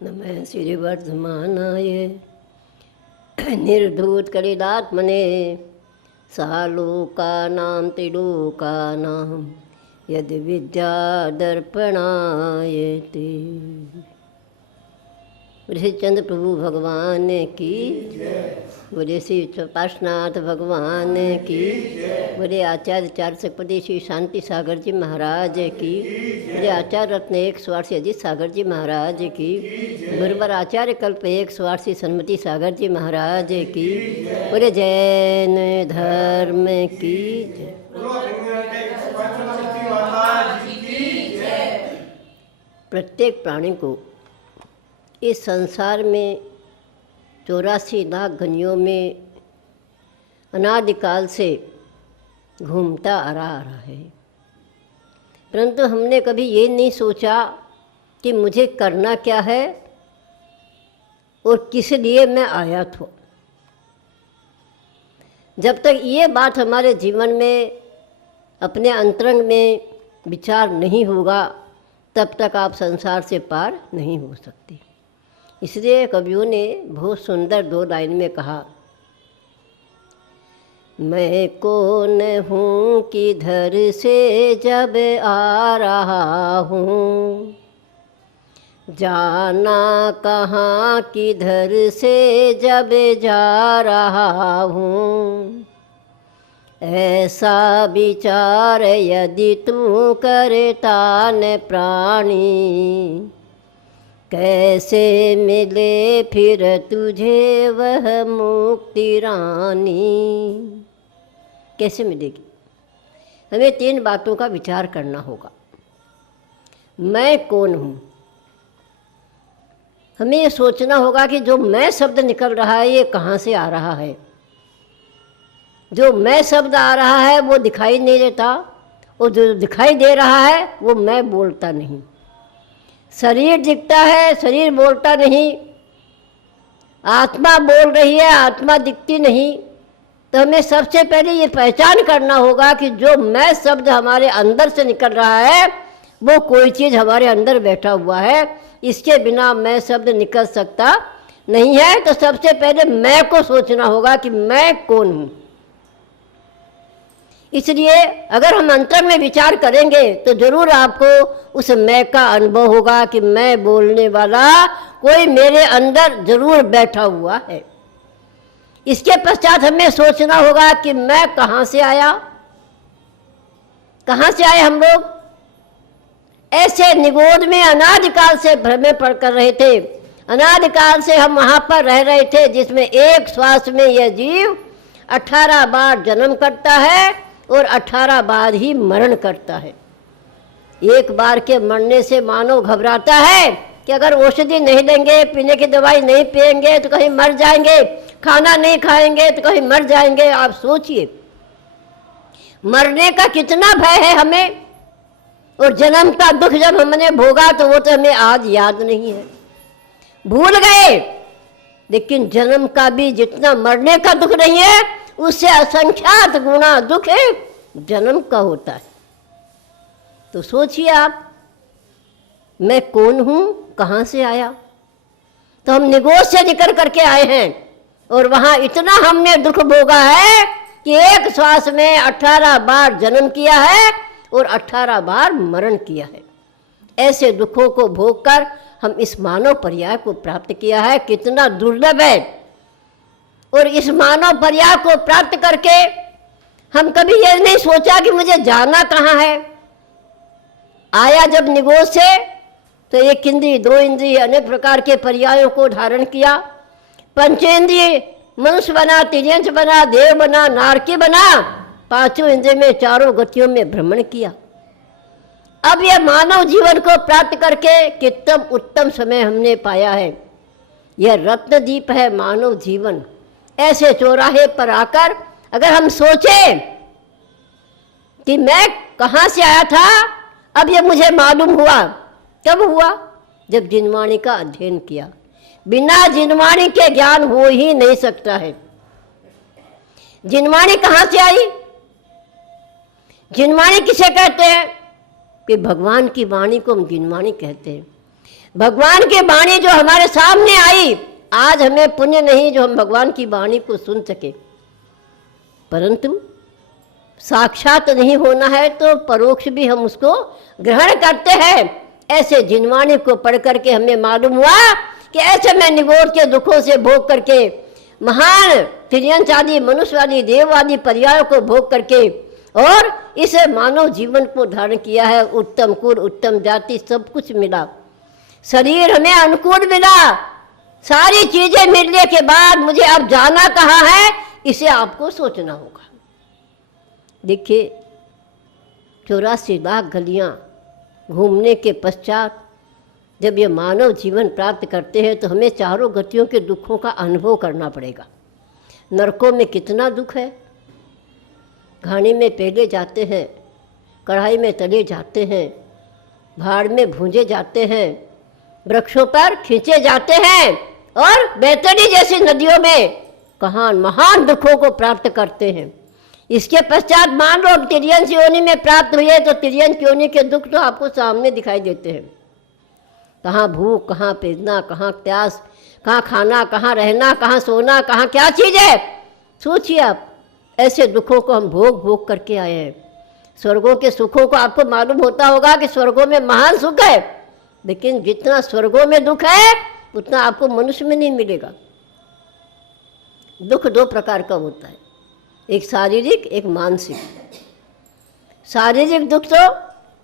नमः श्रीवर्धमानाय निर्धूतकलिदात्मने सालोकानां त्रिलोकानां यद् विद्यादर्पणायते। श्री चंद्र प्रभु भगवान की, बोले श्री पार्श्वनाथ भगवान की, बोले आचार्य चार सकपति श्री शांति सागर जी महाराज की, बोले आचार्य रत्न 108 अजीत सागर जी महाराज की, गुरुवर आचार्य कल्प 108 सन्मति सागर जी महाराज की, बोले जैन धर्म की जय। प्रत्येक प्राणी को इस संसार में 84 लाख गनियों में अनादिकाल से घूमता आ रहा है, परंतु हमने कभी ये नहीं सोचा कि मुझे करना क्या है और किस लिए मैं आया था। जब तक ये बात हमारे जीवन में अपने अंतरंग में विचार नहीं होगा, तब तक आप संसार से पार नहीं हो सकते। इसलिए कवियों ने बहुत सुंदर 2 लाइन में कहा, मैं कौन हूँ किधर से जब आ रहा हूँ, जाना कहाँ किधर से जब जा रहा हूँ, ऐसा विचार यदि तू करता न प्राणी, कैसे मिले फिर तुझे वह मुक्ति रानी। कैसे मिलेगी? हमें 3 बातों का विचार करना होगा। मैं कौन हूँ? हमें ये सोचना होगा कि जो मैं शब्द निकल रहा है ये कहाँ से आ रहा है। जो मैं शब्द आ रहा है वो दिखाई नहीं देता, और जो दिखाई दे रहा है वो मैं बोलता नहीं। शरीर दिखता है, शरीर बोलता नहीं। आत्मा बोल रही है, आत्मा दिखती नहीं। तो हमें सबसे पहले ये पहचान करना होगा कि जो मैं शब्द हमारे अंदर से निकल रहा है वो कोई चीज़ हमारे अंदर बैठा हुआ है। इसके बिना मैं शब्द निकल सकता नहीं है। तो सबसे पहले मैं को सोचना होगा कि मैं कौन हूँ। इसलिए अगर हम अंतर में विचार करेंगे तो जरूर आपको उस मैं का अनुभव होगा कि मैं बोलने वाला कोई मेरे अंदर जरूर बैठा हुआ है। इसके पश्चात हमें सोचना होगा कि मैं कहाँ से आया। कहाँ से आए हम लोग? ऐसे निगोद में अनादिकाल से भ्रमे पड़ कर रहे थे। अनादिकाल से हम वहाँ पर रह रहे थे जिसमें एक श्वास में यह जीव 18 बार जन्म करता है और 18 बार ही मरण करता है। एक बार के मरने से मानव घबराता है कि अगर औषधि नहीं लेंगे, पीने की दवाई नहीं पिएंगे तो कहीं मर जाएंगे, खाना नहीं खाएंगे तो कहीं मर जाएंगे। आप सोचिए मरने का कितना भय है हमें, और जन्म का दुख जब हमने भोगा तो वो तो हमें आज याद नहीं है, भूल गए। लेकिन जन्म का भी जितना मरने का दुख नहीं है उससे असंख्यात गुना दुख है जन्म का होता है। तो सोचिए आप, मैं कौन हूँ, कहाँ से आया। तो हम निगोद से निकल करके आए हैं और वहाँ इतना हमने दुख भोगा है कि एक श्वास में 18 बार जन्म किया है और 18 बार मरण किया है। ऐसे दुखों को भोग कर हम इस मानव पर्याय को प्राप्त किया है। कितना दुर्लभ है। और इस मानव पर्याय को प्राप्त करके हम कभी ये नहीं सोचा कि मुझे जाना कहाँ है। आया जब निगोद से तो 1 इंद्रिय 2 इंद्रिय अनेक प्रकार के पर्यायों को धारण किया। पंचेंद्रिय मनुष्य बना, तिर्यंश बना, देव बना, नारकी बना। 5 इंद्रिय में 4 गतियों में भ्रमण किया। अब यह मानव जीवन को प्राप्त करके कितना उत्तम समय हमने पाया है। यह रत्नदीप है मानव जीवन। ऐसे चौराहे पर आकर अगर हम सोचें कि मैं कहाँ से आया था, अब ये मुझे मालूम हुआ। कब हुआ? जब जिनवाणी का अध्ययन किया। बिना जिनवाणी के ज्ञान हो ही नहीं सकता है। जिनवाणी कहाँ से आई? जिनवाणी किसे कहते हैं? कि भगवान की वाणी को हम जिनवाणी कहते हैं। भगवान की वाणी जो हमारे सामने आई, आज हमें पुण्य नहीं जो हम भगवान की वाणी को सुन सके, परंतु साक्षात नहीं होना है तो परोक्ष भी हम उसको ग्रहण करते हैं। ऐसे जिनवाणी को पढ़ करके हमें मालूम हुआ कि ऐसे मैं निगोर के दुखों से भोग करके, महान त्रियंश आदि मनुष्य आदि देव आदि पर्यायों को भोग करके और इस मानव जीवन को धारण किया है। उत्तम कुल, उत्तम जाति, सब कुछ मिला, शरीर हमें अनुकूल मिला, सारी चीजें मिलने के बाद मुझे अब जाना कहाँ है, इसे आपको सोचना होगा। देखिए 84 लाख गलियां घूमने के पश्चात जब ये मानव जीवन प्राप्त करते हैं तो हमें चारों गतियों के दुखों का अनुभव करना पड़ेगा। नरकों में कितना दुख है, घानी में पेले जाते हैं, कढ़ाई में तले जाते हैं, भाड़ में भूंजे जाते हैं, वृक्षों पर खींचे जाते हैं और बैतरणी जैसी नदियों में कहाँ महान दुखों को प्राप्त करते हैं। इसके पश्चात मान लो अब तिर्यंस योनि में प्राप्त हुए तो तिर्यंस योनि के दुख तो आपको सामने दिखाई देते हैं। कहाँ भूख, कहाँ पेदना, कहाँ प्यास, कहाँ खाना, कहाँ रहना, कहाँ सोना, कहाँ क्या चीज़ है। सोचिए आप, ऐसे दुखों को हम भोग भोग करके आए हैं। स्वर्गों के सुखों को आपको मालूम होता होगा कि स्वर्गों में महान सुख है, लेकिन जितना स्वर्गों में दुख है उतना आपको मनुष्य में नहीं मिलेगा। दुख दो प्रकार का होता है, एक शारीरिक, एक मानसिक। शारीरिक दुख तो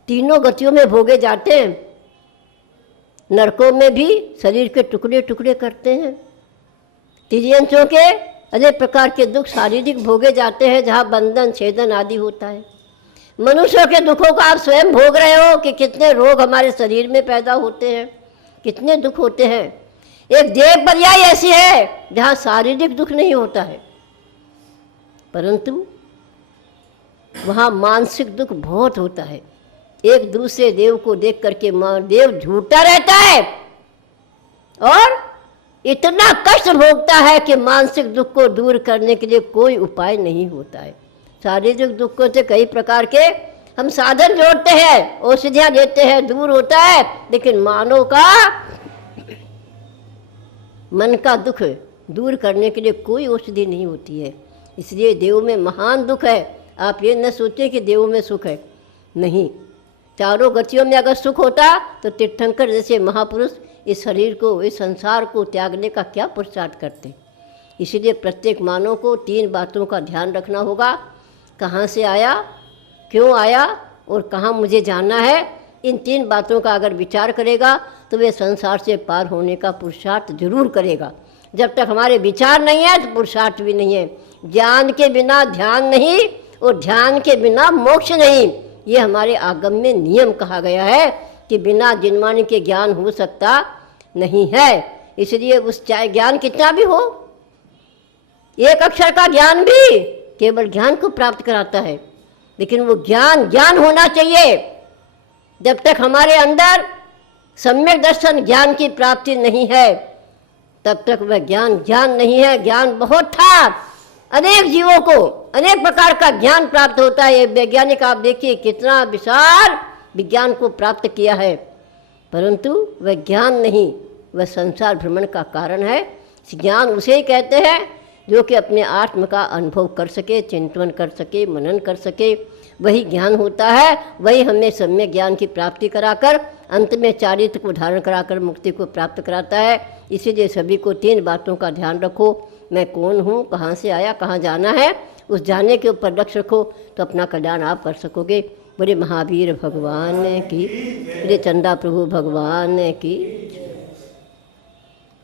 तीनों गतियों में भोगे जाते हैं। नरकों में भी शरीर के टुकड़े टुकड़े करते हैं। तिर्यंसों के अनेक प्रकार के दुख शारीरिक भोगे जाते हैं, जहाँ बंधन छेदन आदि होता है। मनुष्यों के दुखों को आप स्वयं भोग रहे हो कि कितने रोग हमारे शरीर में पैदा होते हैं, कितने दुख होते हैं। एक देव पर्याय ऐसी है जहाँ शारीरिक दुख नहीं होता है, परंतु वहाँ मानसिक दुख बहुत होता है। एक दूसरे देव को देख करके देव झूठा रहता है और इतना कष्ट भोगता है कि मानसिक दुख को दूर करने के लिए कोई उपाय नहीं होता है। शारीरिक दुखों से कई प्रकार के हम साधन जोड़ते हैं, औषधियाँ देते हैं, दूर होता है, लेकिन मानव का मन का दुख दूर करने के लिए कोई औषधि नहीं होती है। इसलिए देव में महान दुख है। आप ये न सोचें कि देव में सुख है, नहीं। चारों गतियों में अगर सुख होता तो तीर्थंकर जैसे महापुरुष इस शरीर को, इस संसार को त्यागने का क्या पुरुषार्थ करते। इसलिए प्रत्येक मानव को 3 बातों का ध्यान रखना होगा। कहाँ से आया, क्यों आया और कहाँ मुझे जाना है। इन 3 बातों का अगर विचार करेगा तो वे संसार से पार होने का पुरुषार्थ जरूर करेगा। जब तक हमारे विचार नहीं है तो पुरुषार्थ भी नहीं है। ज्ञान के बिना ध्यान नहीं और ध्यान के बिना मोक्ष नहीं, ये हमारे आगम में नियम कहा गया है कि बिना जिनवाणी के ज्ञान हो सकता नहीं है। इसलिए उस चाहे ज्ञान कितना भी हो, एक अक्षर का ज्ञान भी केवल ज्ञान को प्राप्त कराता है, लेकिन वो ज्ञान ज्ञान होना चाहिए। जब तक हमारे अंदर सम्यक दर्शन ज्ञान की प्राप्ति नहीं है तब तक वह ज्ञान ज्ञान नहीं है। ज्ञान बहुत था, अनेक जीवों को अनेक प्रकार का ज्ञान प्राप्त होता है। ये वैज्ञानिक आप देखिए कितना विशाल विज्ञान को प्राप्त किया है, परंतु वह ज्ञान नहीं, वह संसार भ्रमण का कारण है। ज्ञान उसे ही कहते हैं जो कि अपने आत्म का अनुभव कर सके, चिंतन कर सके, मनन कर सके, वही ज्ञान होता है। वही हमें सम्यक ज्ञान की प्राप्ति कराकर अंत में चारित्र को धारण कराकर मुक्ति को प्राप्त कराता है। इसीलिए सभी को 3 बातों का ध्यान रखो। मैं कौन हूँ, कहाँ से आया, कहाँ जाना है, उस जाने के ऊपर लक्ष्य रखो तो अपना कल्याण आप कर सकोगे। बड़े महावीर भगवान की, बड़े चंदा प्रभु भगवान की।